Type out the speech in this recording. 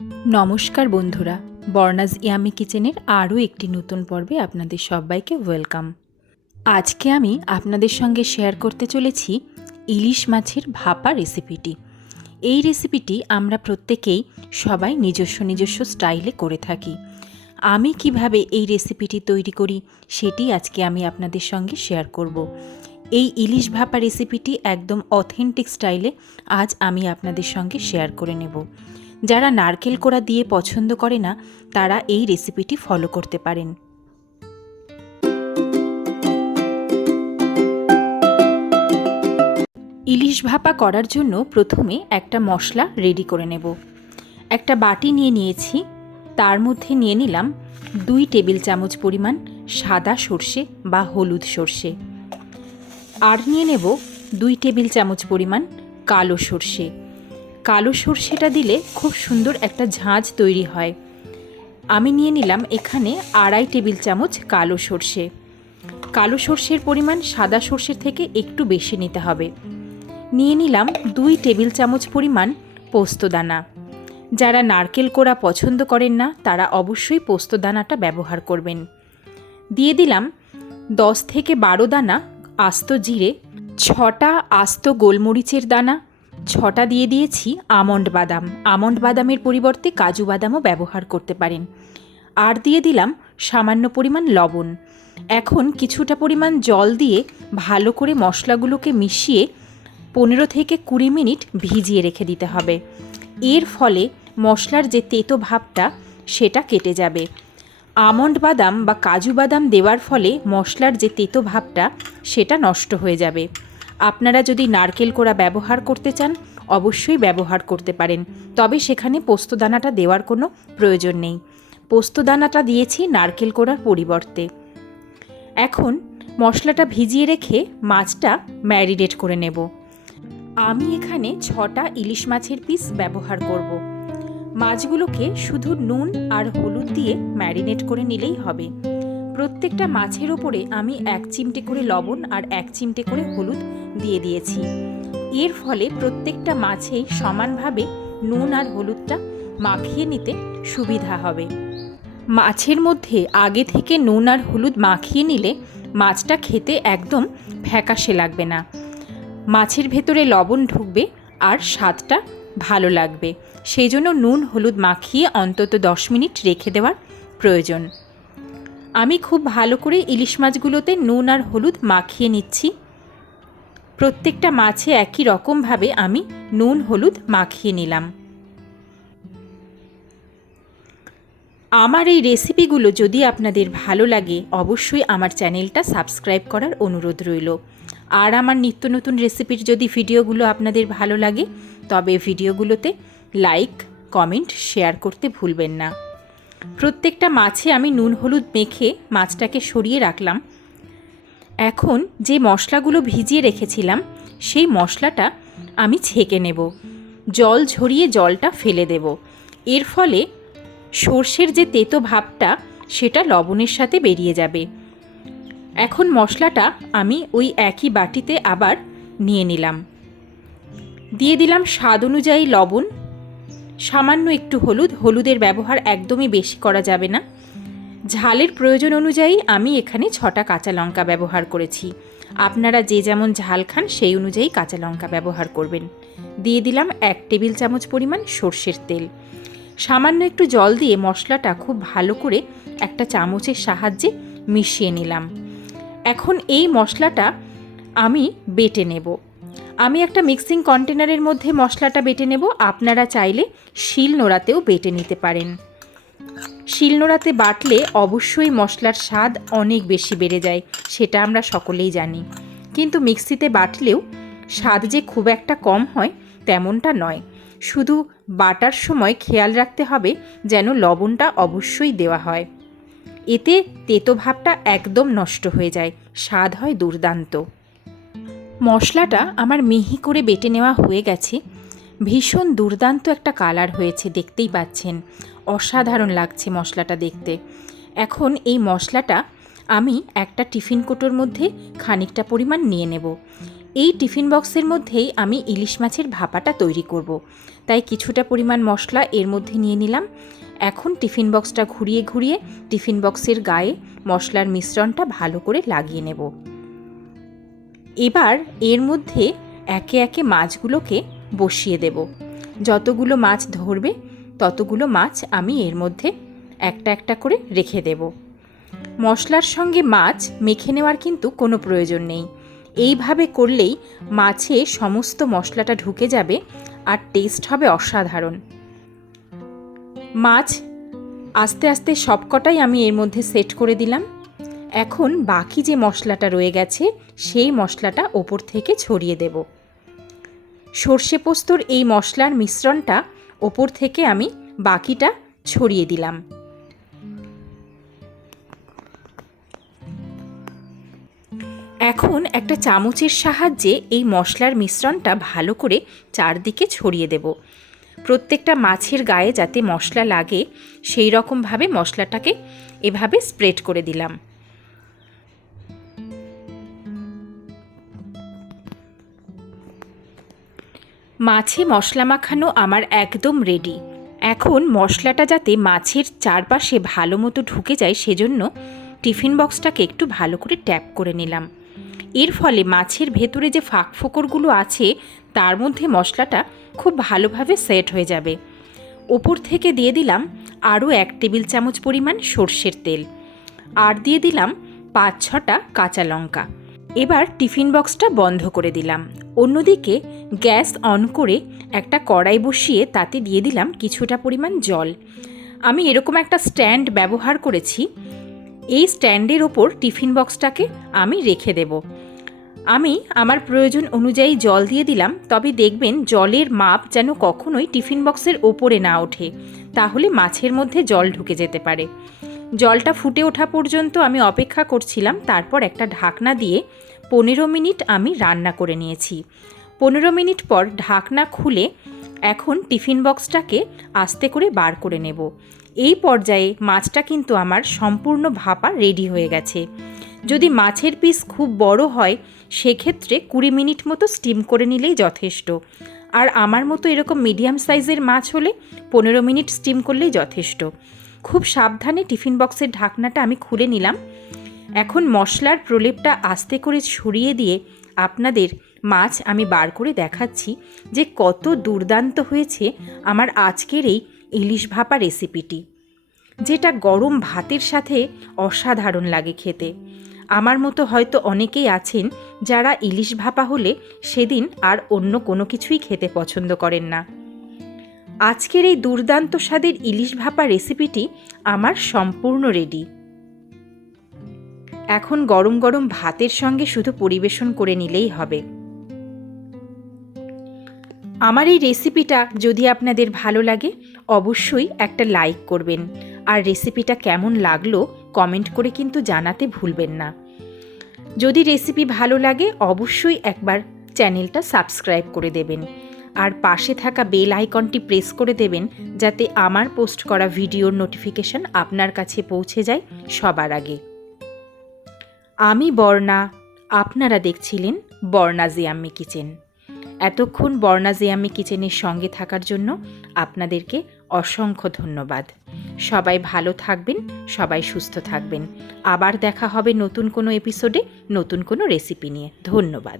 নমস্কার বন্ধুরা, বর্ণাজ ইয়ামি কিচেনের আরও একটি নতুন পর্বে আপনাদের সবাইকে ওয়েলকাম। আজকে আমি আপনাদের সঙ্গে শেয়ার করতে চলেছি ইলিশ মাছের ভাপা রেসিপিটি। এই রেসিপিটি আমরা প্রত্যেকেই সবাই নিজস্ব নিজস্ব স্টাইলে করে থাকি। আমি কীভাবে এই রেসিপিটি তৈরি করি সেটি আজকে আমি আপনাদের সঙ্গে শেয়ার করব। এই ইলিশ ভাপা রেসিপিটি একদম অথেন্টিক স্টাইলে আজ আমি আপনাদের সঙ্গে শেয়ার করে নেব। যারা নারকেল কোড়া দিয়ে পছন্দ করে না, তারা এই রেসিপিটি ফলো করতে পারেন। ইলিশ ভাপা করার জন্য প্রথমে একটা মশলা রেডি করে নেব। একটা বাটি নিয়ে নিয়েছি, তার মধ্যে নিয়ে নিলাম দুই টেবিল চামচ পরিমাণ সাদা সর্ষে বা হলুদ সর্ষে। আর নিয়ে নেব দুই টেবিল চামচ পরিমাণ কালো সর্ষে। কালো সর্ষেটা দিলে খুব সুন্দর একটা ঝাঁঝ তৈরি হয়। আমি নিয়ে নিলাম এখানে আড়াই টেবিল চামচ কালো সর্ষে। কালো সর্ষের পরিমাণ সাদা সর্ষের থেকে একটু বেশি নিতে হবে। নিয়ে নিলাম দুই টেবিল চামচ পরিমাণ পোস্তদানা যারা নারকেল কোড়া পছন্দ করেন না, তারা অবশ্যই পোস্তদানাটা ব্যবহার করবেন। দিয়ে দিলাম দশ থেকে বারো দানা আস্ত জিরে, ছটা আস্ত গোলমরিচের দানা ছটা দিয়ে দিয়েছি আমন্ড বাদাম। আমন্ড বাদামের পরিবর্তে কাজু বাদামও ব্যবহার করতে পারেন। আর দিয়ে দিলাম সামান্য পরিমাণ লবণ। এখন কিছুটা পরিমাণ জল দিয়ে ভালো করে মশলাগুলোকে মিশিয়ে পনেরো থেকে কুড়ি মিনিট ভিজিয়ে রেখে দিতে হবে। এর ফলে মশলার যে তেতো ভাবটা, সেটা কেটে যাবে। আমন্ড বাদাম বা কাজু বাদাম দেওয়ার ফলে মশলার যে তেতো ভাবটা, সেটা নষ্ট হয়ে যাবে। আপনারা যদি নারকেল কোড়া ব্যবহার করতে চান, অবশ্যই ব্যবহার করতে পারেন। তবে সেখানে পোস্তদানাটা দেওয়ার কোনো প্রয়োজন নেই। পোস্তদানাটা দিয়েছি নারকেল কোড়ার পরিবর্তে। এখন মশলাটা ভিজিয়ে রেখে মাছটা ম্যারিনেট করে নেব। আমি এখানে ছটা ইলিশ মাছের পিস ব্যবহার করব। মাছগুলোকে শুধু নুন আর হলুদ দিয়ে ম্যারিনেট করে নিলেই হবে। প্রত্যেকটা মাছের ওপরে আমি এক চিমটে করে লবণ আর এক চিমটে করে হলুদ দিয়ে দিয়েছি। এর ফলে প্রত্যেকটা মাছেই সমানভাবে নুন আর হলুদটা মাখিয়ে নিতে সুবিধা হবে। মাছের মধ্যে আগে থেকে নুন আর হলুদ মাখিয়ে নিলে মাছটা খেতে একদম ফ্যাকাশে লাগবে না। মাছের ভেতরে লবণ ঢুকবে আর স্বাদটা ভালো লাগবে। সেই জন্য নুন, হলুদ মাখিয়ে অন্তত দশ মিনিট রেখে দেওয়ার প্রয়োজন। আমি খুব ভালো করে ইলিশ মাছগুলোতে নুন আর হলুদ মাখিয়ে নিচ্ছি। প্রত্যেকটা মাছে একই রকমভাবে আমি নুন, হলুদ মাখিয়ে নিলাম। আমার এই রেসিপিগুলো যদি আপনাদের ভালো লাগে, অবশ্যই আমার চ্যানেলটা সাবস্ক্রাইব করার অনুরোধ রইল। আর আমার নিত্য নতুন রেসিপির যদি ভিডিওগুলো আপনাদের ভালো লাগে, তবে ভিডিওগুলোতে লাইক, কমেন্ট, শেয়ার করতে ভুলবেন না। প্রত্যেকটা মাছে আমি নুন, হলুদ মেখে মাছটাকে সরিয়ে রাখলাম। এখন যে মশলাগুলো ভিজিয়ে রেখেছিলাম, সেই মশলাটা আমি ছেঁকে নেব। জল ঝরিয়ে জলটা ফেলে দেব। এর ফলে সর্ষের যে তেতো ভাবটা, সেটা লবণের সাথে বেরিয়ে যাবে। এখন মশলাটা আমি ওই একই বাটিতে আবার নিয়ে নিলাম। দিয়ে দিলাম স্বাদ অনুযায়ী লবণ। সামান্য একটু হলুদ। হলুদের ব্যবহার একদমই বেশি করা যাবে না। ঝালের প্রয়োজন অনুযায়ী আমি এখানে ছটা কাঁচা লঙ্কা ব্যবহার করেছি। আপনারা যে যেমন ঝাল খান, সেই অনুযায়ী কাঁচা লঙ্কা ব্যবহার করবেন। দিয়ে দিলাম এক টেবিল চামচ পরিমাণ সর্ষের তেল। সামান্য একটু জল দিয়ে মশলাটা খুব ভালো করে একটা চামচের সাহায্যে মিশিয়ে নিলাম। এখন এই মশলাটা আমি বেটে নেব। আমি একটা মিক্সিং কন্টেনারের মধ্যে মশলাটা বেটে নেব। আপনারা চাইলে শিল নোড়াতেও বেটে নিতে পারেন। শিলনোড়াতে বাটলে অবশ্যই মশলার স্বাদ অনেক বেশি বেড়ে যায়, সেটা আমরা সকলেই জানি। কিন্তু মিক্সিতে বাটলেও স্বাদ যে খুব একটা কম হয় তেমনটা নয়। শুধু বাটার সময় খেয়াল রাখতে হবে যেন লবণটা অবশ্যই দেওয়া হয়। এতে তেতো ভাবটা একদম নষ্ট হয়ে যায়, স্বাদ হয় দুর্দান্ত। মশলাটা আমার মিহি করে বেটে নেওয়া হয়ে গেছে। ভীষণ দুর্দান্ত একটা কালার হয়েছে, দেখতেই পাচ্ছেন। অসাধারণ লাগছে মশলাটা দেখতে। এখন এই মশলাটা আমি একটা টিফিন কোটোর মধ্যে খানিকটা পরিমাণ নিয়ে নেব। এই টিফিন বক্সের মধ্যেই আমি ইলিশ মাছের ভাপাটা তৈরি করব। তাই কিছুটা পরিমাণ মশলা এর মধ্যে নিয়ে নিলাম। এখন টিফিন বক্সটা ঘুরিয়ে ঘুরিয়ে টিফিন বক্সের গায়ে মশলার মিশ্রণটা ভালো করে লাগিয়ে নেব। এবার এর মধ্যে একে একে মাছগুলোকে বসিয়ে দেব। যতগুলো মাছ ধরবে ততগুলো মাছ আমি এর মধ্যে একটা একটা করে রেখে দেব। মশলার সঙ্গে মাছ মেখে নেওয়ার কিন্তু কোনো প্রয়োজন নেই। এইভাবে করলেই মাছে সমস্ত মশলাটা ঢুকে যাবে আর টেস্ট হবে অসাধারণ। মাছ আস্তে আস্তে সবকটাই আমি এর মধ্যে সেট করে দিলাম। এখন বাকি যে মশলাটা রয়ে গেছে, সেই মশলাটা ওপর থেকে ছড়িয়ে দেব। সর্ষে পোস্তর এই মশলার মিশ্রণটা ওপর থেকে আমি বাকিটা ছড়িয়ে দিলাম। এখন একটা চামচের সাহায্যে এই মশলার মিশ্রণটা ভালো করে চারদিকে ছড়িয়ে দেব। প্রত্যেকটা মাছের গায়ে যাতে মশলা লাগে, সেই রকমভাবে মশলাটাকে এভাবে স্প্রেড করে দিলাম। মাছে মশলা মাখানো আমার একদম রেডি এখন মশলাটা যাতে মাছের চারপাশে ভালো মতো ঢুকে যায় সেজন্য টিফিন বক্সটাকে একটু ভালো করে ট্যাপ করে নিলাম। এর ফলে মাছের ভেতরে যে ফাঁক ফোকরগুলো আছে, তার মধ্যে মশলাটা খুব ভালোভাবে সেট হয়ে যাবে। ওপর থেকে দিয়ে দিলাম আরও এক টেবিল চামচ পরিমাণ সর্ষের তেল। আর দিয়ে দিলাম পাঁচ ছটা কাঁচা লঙ্কা। এবার টিফিন বক্সটা বন্ধ করে দিলাম। অন্যদিকে গ্যাস অন করে একটা কড়াই বসিয়ে তাতে দিয়ে দিলাম কিছুটা পরিমাণ জল। আমি এরকম একটা স্ট্যান্ড ব্যবহার করেছি। এই স্ট্যান্ডের ওপর টিফিন বক্সটাকে আমি রেখে দেব। আমি আমার প্রয়োজন অনুযায়ী জল দিয়ে দিলাম, তবে দেখবেন জলের মাপ যেন কখনোই টিফিন বক্সের ওপরে না ওঠে। তাহলে মাছের মধ্যে জল ঢুকে যেতে পারে। জলটা ফুটে ওঠা পর্যন্ত আমি অপেক্ষা করছিলাম, তারপর একটা ঢাকনা দিয়ে পনেরো মিনিট আমি রান্না করে নিয়েছি। পনেরো মিনিট পর ঢাকনা খুলে এখন টিফিন বক্সটাকে আস্তে করে বার করে নেব। এই পর্যায়ে মাছটা কিন্তু আমার সম্পূর্ণ ভাপা রেডি হয়ে গেছে। যদি মাছের পিস খুব বড় হয়, সেক্ষেত্রে কুড়ি মিনিট মতো স্টিম করে নিলেই যথেষ্ট। আর আমার মতো এরকম মিডিয়াম সাইজের মাছ হলে পনেরো মিনিট স্টিম করলেই যথেষ্ট। খুব সাবধানে টিফিন বক্সের ঢাকনাটা আমি খুলে নিলাম। এখন মশলার প্রলেপটা আস্তে করে সরিয়ে দিয়ে আপনাদের মাছ আমি বার করে দেখাচ্ছি যে কত দুর্দান্ত হয়েছে আমার আজকের এই ইলিশ ভাপা রেসিপিটি, যেটা গরম ভাতের সাথে অসাধারণ লাগে খেতে। আমার মতো হয়তো অনেকেই আছেন যারা ইলিশ ভাপা হলে সেদিন আর অন্য কোনো কিছুই খেতে পছন্দ করেন না। আজকের এই দুর্দান্ত স্বাদের ইলিশ ভাপা রেসিপিটি আমার সম্পূর্ণ রেডি। এখন গরম গরম ভাতের সঙ্গে শুধু পরিবেশন করে নিলেই হবে। আমার এই রেসিপিটা যদি আপনাদের ভালো লাগে, অবশ্যই একটা লাইক করবেন। আর রেসিপিটা কেমন লাগল, কমেন্ট করে কিন্তু জানাতে ভুলবেন না। যদি রেসিপি ভালো লাগে, অবশ্যই একবার চ্যানেলটা সাবস্ক্রাইব করে দেবেন। আর পাশে থাকা বেল আইকনটি প্রেস করে দেবেন, যাতে আমার পোস্ট করা ভিডিওর নোটিফিকেশন আপনার কাছে পৌঁছে যায় সবার আগে। আমি বর্ণা। আপনারা দেখছিলেন বর্ণা জিয়াম্মি কিচেন। এতক্ষণ বর্ণা জিয়াম্মি কিচেনের সঙ্গে থাকার জন্য আপনাদেরকে অসংখ্য ধন্যবাদ। সবাই ভালো থাকবেন, সবাই সুস্থ থাকবেন। আবার দেখা হবে নতুন কোনো এপিসোডে নতুন কোনো রেসিপি নিয়ে। ধন্যবাদ।